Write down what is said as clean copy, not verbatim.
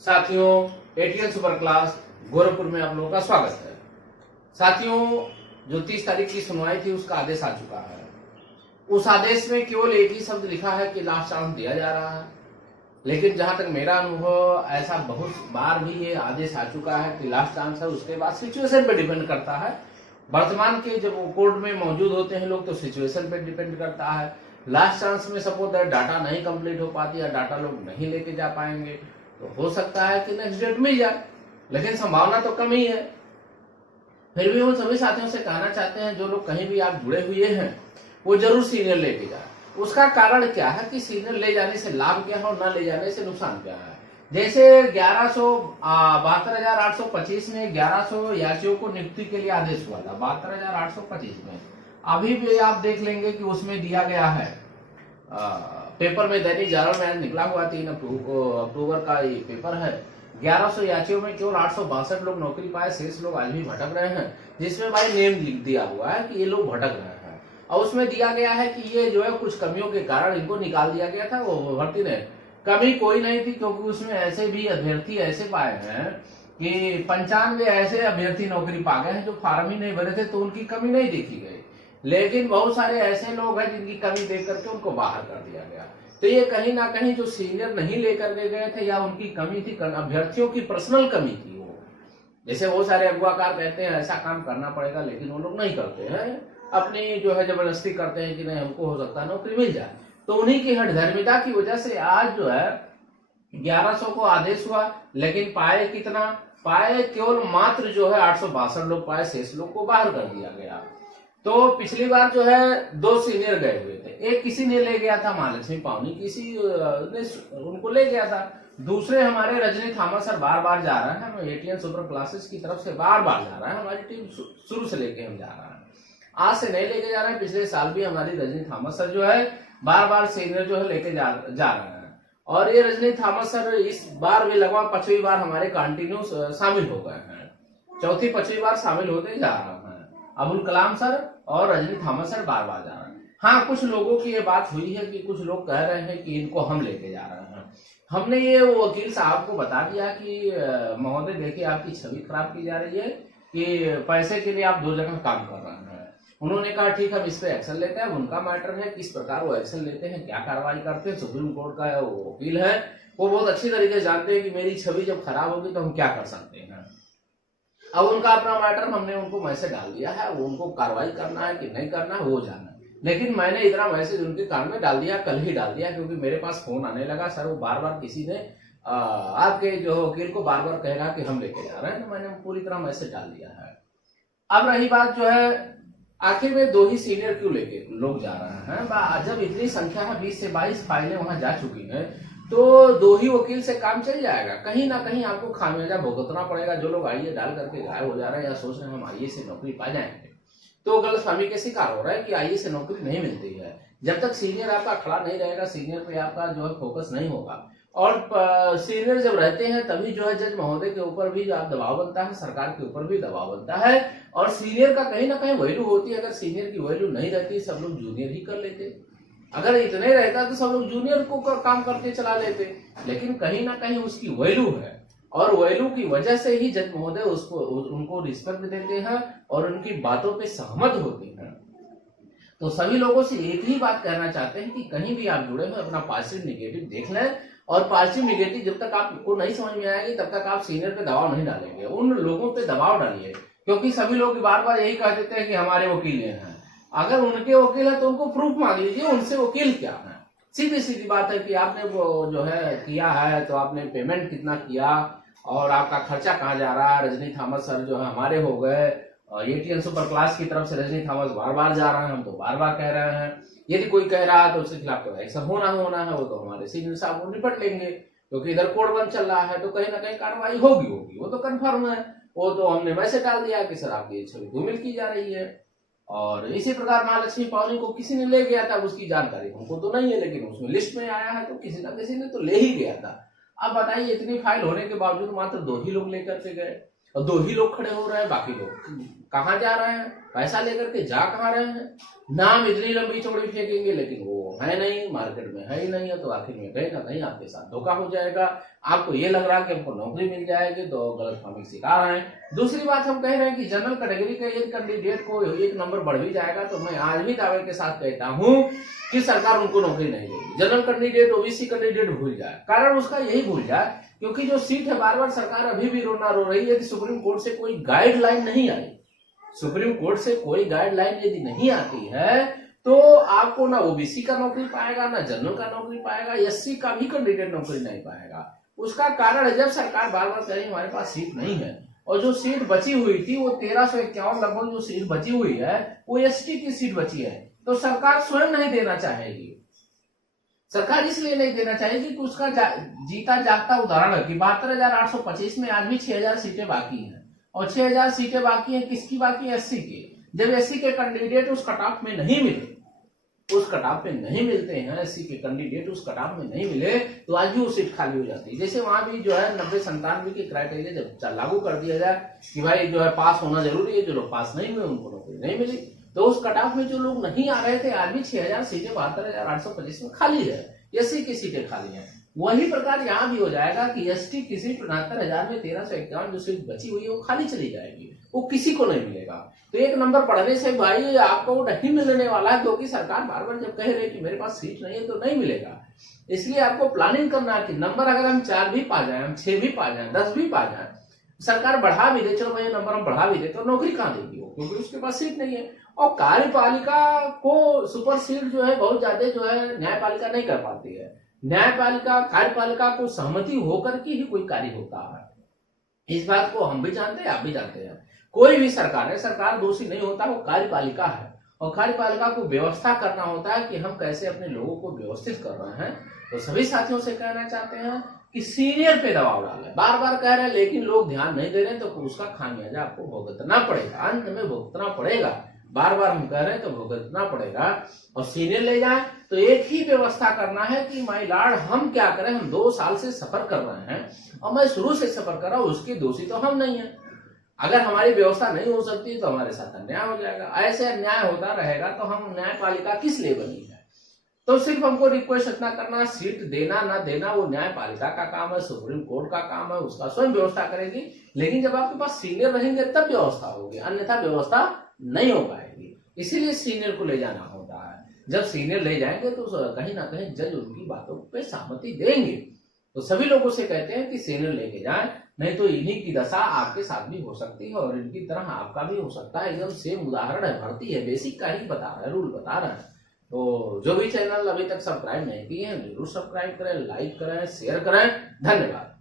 साथियों, ATN super class Gorakhpur में आप लोगों का स्वागत है। साथियों, जो 30 तारीख की सुनवाई थी उसका आदेश आ चुका है। उस आदेश में केवल एक ही शब्द लिखा है कि लास्ट चांस दिया जा रहा है, लेकिन जहां तक मेरा अनुभव, ऐसा बहुत बार भी ये आदेश आ चुका है कि लास्ट चांस है। उसके बाद सिचुएशन पे डिपेंड करता है। वर्तमान के जब कोर्ट में मौजूद होते हैं लोग तो सिचुएशन पे डिपेंड करता है। लास्ट चांस में सपोज दैट डाटा नहीं कंप्लीट हो पाती या डाटा लोग नहीं लेके जा पाएंगे तो हो सकता है कि नेक्स्ट डेट मिल जाए, लेकिन संभावना तो कम ही है। फिर भी उन सभी साथियों से कहना चाहते हैं जो लोग कहीं भी आप जुड़े हुए हैं वो जरूर सीनियर लेके जाए। उसका कारण क्या है कि सीनियर ले जाने से लाभ क्या है और न ले जाने से नुकसान क्या है। जैसे 72,825 में 1100 याचियों को नियुक्ति के लिए आदेश हुआ था 72,825 में। अभी भी आप देख लेंगे कि उसमें दिया गया है पेपर में, दैनिक जागरण में आज निकला हुआ 3 अक्टूबर का ये पेपर है। 1100 याचियों में केवल 862 लोग नौकरी पाए, शेष लोग आज भी भटक रहे हैं, जिसमें भाई नेम दिया हुआ है कि ये लोग भटक रहे हैं। और उसमें दिया गया है कि ये जो है कुछ कमियों के कारण इनको निकाल दिया गया था। वो भर्ती ने कमी कोई नहीं थी, क्योंकि उसमें ऐसे भी अभ्यर्थी ऐसे पाए हैं कि 95 ऐसे अभ्यर्थी नौकरी पा गए हैं जो फार्म ही नहीं भरे थे, तो उनकी कमी नहीं देखी गई। लेकिन बहुत सारे ऐसे लोग हैं जिनकी कमी देख करके उनको बाहर कर दिया गया। तो ये कहीं ना कहीं जो सीनियर नहीं लेकर के गए थे या उनकी कमी थी, अभ्यर्थियों की पर्सनल कमी थी। वो जैसे बहुत सारे अगुवाकार कहते हैं ऐसा काम करना पड़ेगा, लेकिन वो लोग नहीं करते हैं, अपनी जो है जबरदस्ती करते हैं कि नहीं हमको हो सकता है नौकरी मिल जाए। तो उन्हीं की हठधर्मिता की वजह से आज जो है 1100 को आदेश हुआ, लेकिन पाए कितना? पाए केवल मात्र जो है 862 लोग पाए, शेष लोग को बाहर कर दिया गया। तो पिछली बार जो है 2 सीनियर गए हुए थे, एक किसी ने ले गया था महालक्ष्मी पावनी, किसी ने उनको ले गया था। दूसरे हमारे रजनी थॉमस सर बार बार जा रहे हैं, एटीएन सुपर क्लासेस की तरफ से बार बार जा रहा है। हमारी टीम शुरू से लेके हम जा रहे हैं, आज से नहीं लेके जा रहे हैं। पिछले साल भी हमारी रजनी थॉमस सर जो है बार बार सीनियर जो है लेके जा रहे हैं। और ये रजनी थॉमस सर इस बार भी लगभग 5वीं बार हमारे कंटिन्यू शामिल हो गए हैं, 4वीं-5वीं बार शामिल होते जा रहे हैं। अबुल कलाम सर और रजनी थॉमस सर बार बार जा रहे हैं। हाँ, कुछ लोगों की ये बात हुई है कि कुछ लोग कह रहे हैं कि इनको हम लेके जा रहे हैं। हमने ये वकील साहब को बता दिया कि महोदय देखिए आपकी छवि खराब की जा रही है कि पैसे के लिए आप 2 जगह काम कर रहे हैं। उन्होंने कहा ठीक हम इस पे एक्शन लेते हैं। उनका मैटर है किस प्रकार वो एक्शन लेते हैं, क्या कार्रवाई करते हैं। सुप्रीम कोर्ट का वो वकील है, वो बहुत अच्छी तरीके से जानते हैं कि मेरी छवि जब खराब होगी तो हम क्या कर सकते हैं। अब उनका अपना मैटर, हमने उनको मैसेज डाल दिया है, वो उनको कार्रवाई करना है कि नहीं करना है वो जाना। लेकिन मैंने इतना मैसेज उनके कान में डाल दिया, कल ही डाल दिया, क्योंकि मेरे पास फोन आने लगा सर वो बार बार किसी ने आपके जो वकील को बार बार कह रहा कि हम लेके जा रहे हैं, तो मैंने पूरी तरह मैसेज डाल दिया है। अब रही बात जो है आखिर में 2 ही सीनियर क्यों लेके लोग जा रहे हैं। जब इतनी संख्या है 20 से 22 फाइलें वहां जा चुकी है तो 2 ही वकील से काम चल जाएगा। कहीं ना कहीं आपको खामियाजा भुगतना पड़ेगा। जो लोग आईए डाल करके गायब हो जा रहे हैं या सोच रहे हैं हम आईए से नौकरी पा जाएंगे, तो गलतफहमी के शिकार हो रहा है कि आईए से नौकरी नहीं मिलती है। जब तक सीनियर आपका खड़ा नहीं रहेगा, सीनियर पे आपका जो है फोकस नहीं होगा। और सीनियर जब रहते हैं तभी जो है जज महोदय के ऊपर भी दबाव बनता है, सरकार के ऊपर भी दबाव बनता है, और सीनियर का कहीं ना कहीं वैल्यू होती है। अगर सीनियर की वैल्यू नहीं रहती, सब लोग जूनियर ही कर लेते। अगर इतने रहता तो सब लोग जूनियर को काम करके चला लेते। लेकिन कहीं ना कहीं उसकी वैल्यू है, और वैल्यू की वजह से ही जज महोदय उनको रिस्पेक्ट देते हैं और उनकी बातों पे सहमत होते हैं। तो सभी लोगों से एक ही बात कहना चाहते हैं कि कहीं भी आप जुड़े हो अपना पॉजिटिव निगेटिव देख लें, और पॉजिटिव निगेटिव जब तक आपको नहीं समझ में आएगी तब तक आप सीनियर पे दबाव नहीं डालेंगे। उन लोगों पे दबाव डालिए, क्योंकि सभी लोग बार बार यही कह देते हैं कि हमारे वकील हैं। अगर उनके वकील है तो उनको प्रूफ मांग लीजिए उनसे वकील क्या है। सीधी सीधी बात है कि आपने वो जो है किया है तो आपने पेमेंट कितना किया और आपका खर्चा कहाँ जा रहा है। रजनी थॉमस सर जो है हमारे हो गए, एटीएन सुपर क्लास की तरफ से रजनी थॉमस बार बार जा रहे हैं, हम तो बार बार कह रहे हैं। यदि कोई कह रहा है तो उसके खिलाफ तो एक्शन होना है, वो तो हमारे सीनियर साहब वो निपट लेंगे, क्योंकि इधर कोर्ट बंद चल रहा है तो कहीं ना कहीं कार्रवाई होगी, वो तो कन्फर्म है। वो तो हमने मैसेज डाल दिया कि सर आपकी छवि धूमिल की जा रही है। और इसी प्रकार महालक्ष्मी पावनी को किसी ने ले गया था, उसकी जानकारी हमको तो नहीं है, लेकिन उसमें लिस्ट में आया है तो किसी ना किसी ने तो ले ही गया था। अब बताइए इतनी फाइल होने के बावजूद मात्र 2 ही लोग लेकर के गए और 2 ही लोग खड़े हो रहे हैं, बाकी लोग कहाँ जा रहे हैं, पैसा लेकर के जा कहाँ रहे हैं। नाम इतनी लंबी चौड़ी फेंकेंगे लेकिन वो वो है नहीं, मार्केट में है ही नहीं है, तो आखिर में कहीं ना कहीं आपके साथ धोखा हो जाएगा। आपको ये लग रहा कि हमको नौकरी मिल जाएगी, तो गलतफहमी का शिकार हैं। दूसरी बात हम कह रहे हैं कि जनरल कैटेगरी के एक कैंडिडेट को 1 नंबर बढ़ भी जाएगा, तो मैं आज भी दावे के साथ कहता हूं कि सरकार उनको नौकरी नहीं देगी। जनरल कैंडिडेट, ओबीसी कैंडिडेट भूल जाए। कारण उसका यही भूल जाए क्योंकि जो सीट है, बार बार सरकार अभी भी रो रही है कि सुप्रीम कोर्ट से कोई गाइडलाइन नहीं आई। सुप्रीम कोर्ट से कोई गाइडलाइन यदि नहीं आती है तो आपको ना ओबीसी का नौकरी पाएगा, ना जनरल का नौकरी पाएगा, एससी का भी कैंडिडेट नौकरी नहीं पाएगा। उसका कारण है, जब सरकार बार बार कह रही है हमारे पास सीट नहीं है, और जो सीट बची हुई थी वो 1351 लगभग जो सीट बची हुई है वो एसटी की सीट बची है, तो सरकार स्वयं नहीं देना चाहेगी। सरकार इसलिए नहीं देना चाहेगी कि उसका जीता जागता उदाहरण है कि 72,825 में आज भी 6,000 सीटें बाकी हैं, और 6,000 सीटें बाकी हैं, किसकी बाकी है? एससी की। जब एससी के कैंडिडेट उस कट ऑफ में नहीं मिले, उस कट ऑफ में नहीं मिलते हैं, एससी के कैंडिडेट उस कट ऑफ में नहीं मिले, तो आज भी वो सीट खाली हो जाती है। जैसे वहां भी जो है 90-97 की क्राइटेरिया जब लागू कर दिया जाए कि भाई जो है पास होना जरूरी है, जो लोग पास नहीं हुए उनको नौकरी नहीं मिली, तो उस कट ऑफ में जो लोग नहीं आ रहे थे, आज भी 6,000 सीटें 72,825 में खाली है, एससी की सीटें खाली है। वही प्रकार यहाँ भी हो जाएगा कि एसटी की सीट 69,000 में 1351 जो सीट बची हुई है वो खाली चली जाएगी, वो किसी को नहीं मिलेगा। तो 1 नंबर पढ़ने से भाई आपको नहीं मिलने वाला है, क्योंकि सरकार बार बार जब कह रही है कि मेरे पास सीट नहीं है तो नहीं मिलेगा। इसलिए आपको प्लानिंग करना है कि नंबर अगर हम 4 भी पा जाए, हम 6 भी पा जाए, 10 भी पा जाए, सरकार बढ़ा भी दे, चलो भाई नंबर हम बढ़ा भी दे, तो नौकरी कहाँ देगी वो, क्योंकि उसके पास सीट नहीं है। और कार्यपालिका को सुपरसीड जो है बहुत ज्यादा जो है न्यायपालिका नहीं कर पाती है। न्यायपालिका कार्यपालिका को सहमति होकर के ही कोई कार्य होता है। इस बात को हम भी जानते हैं, आप भी जानते हैं। कोई भी सरकार है, सरकार दोषी नहीं होता, वो कार्यपालिका है, और कार्यपालिका को व्यवस्था करना होता है कि हम कैसे अपने लोगों को व्यवस्थित कर रहे हैं। तो सभी साथियों से कहना चाहते हैं कि सीनियर पे दबाव डालें, बार बार कह रहे हैं लेकिन लोग ध्यान नहीं दे रहे, तो उसका खामियाजा आपको भुगतना पड़ेगा, अंत में भुगतना पड़ेगा। बार बार हम कह रहे हैं तो भुगतना पड़ेगा। और सीनियर ले जाए तो एक ही व्यवस्था करना है कि माय लॉर्ड हम क्या करें, हम 2 साल से सफर कर रहे हैं और मैं शुरू से सफर कर रहा हूं, उसके दोषी तो हम नहीं है। अगर हमारी व्यवस्था नहीं हो सकती तो हमारे साथ अन्याय हो जाएगा। ऐसे अन्याय होता रहेगा तो हम न्यायपालिका किस लिए बनी है? तो सिर्फ हमको रिक्वेस्ट इतना करना, सीट देना ना देना वो न्यायपालिका का काम है, सुप्रीम कोर्ट का काम है, उसका स्वयं व्यवस्था करेगी। लेकिन जब आपके पास सीनियर रहेंगे तब व्यवस्था होगी, अन्यथा व्यवस्था नहीं हो पाएगी। इसीलिए सीनियर को ले जाना होता है। जब सीनियर ले जाएंगे तो कहीं ना कहीं जज उनकी बातों पे सहमति देंगे। तो सभी लोगों से कहते हैं कि सीनियर लेके जाएं, नहीं तो इन्हीं की दशा आपके साथ भी हो सकती है और इनकी तरह आपका भी हो सकता है। एकदम सेम उदाहरण है, भर्ती है, बेसिक का ही बता रहा है, रूल बता रहा है। तो जो भी चैनल अभी तक सब्सक्राइब नहीं किए हैं जरूर सब्सक्राइब करें, लाइक करें, शेयर करें। धन्यवाद।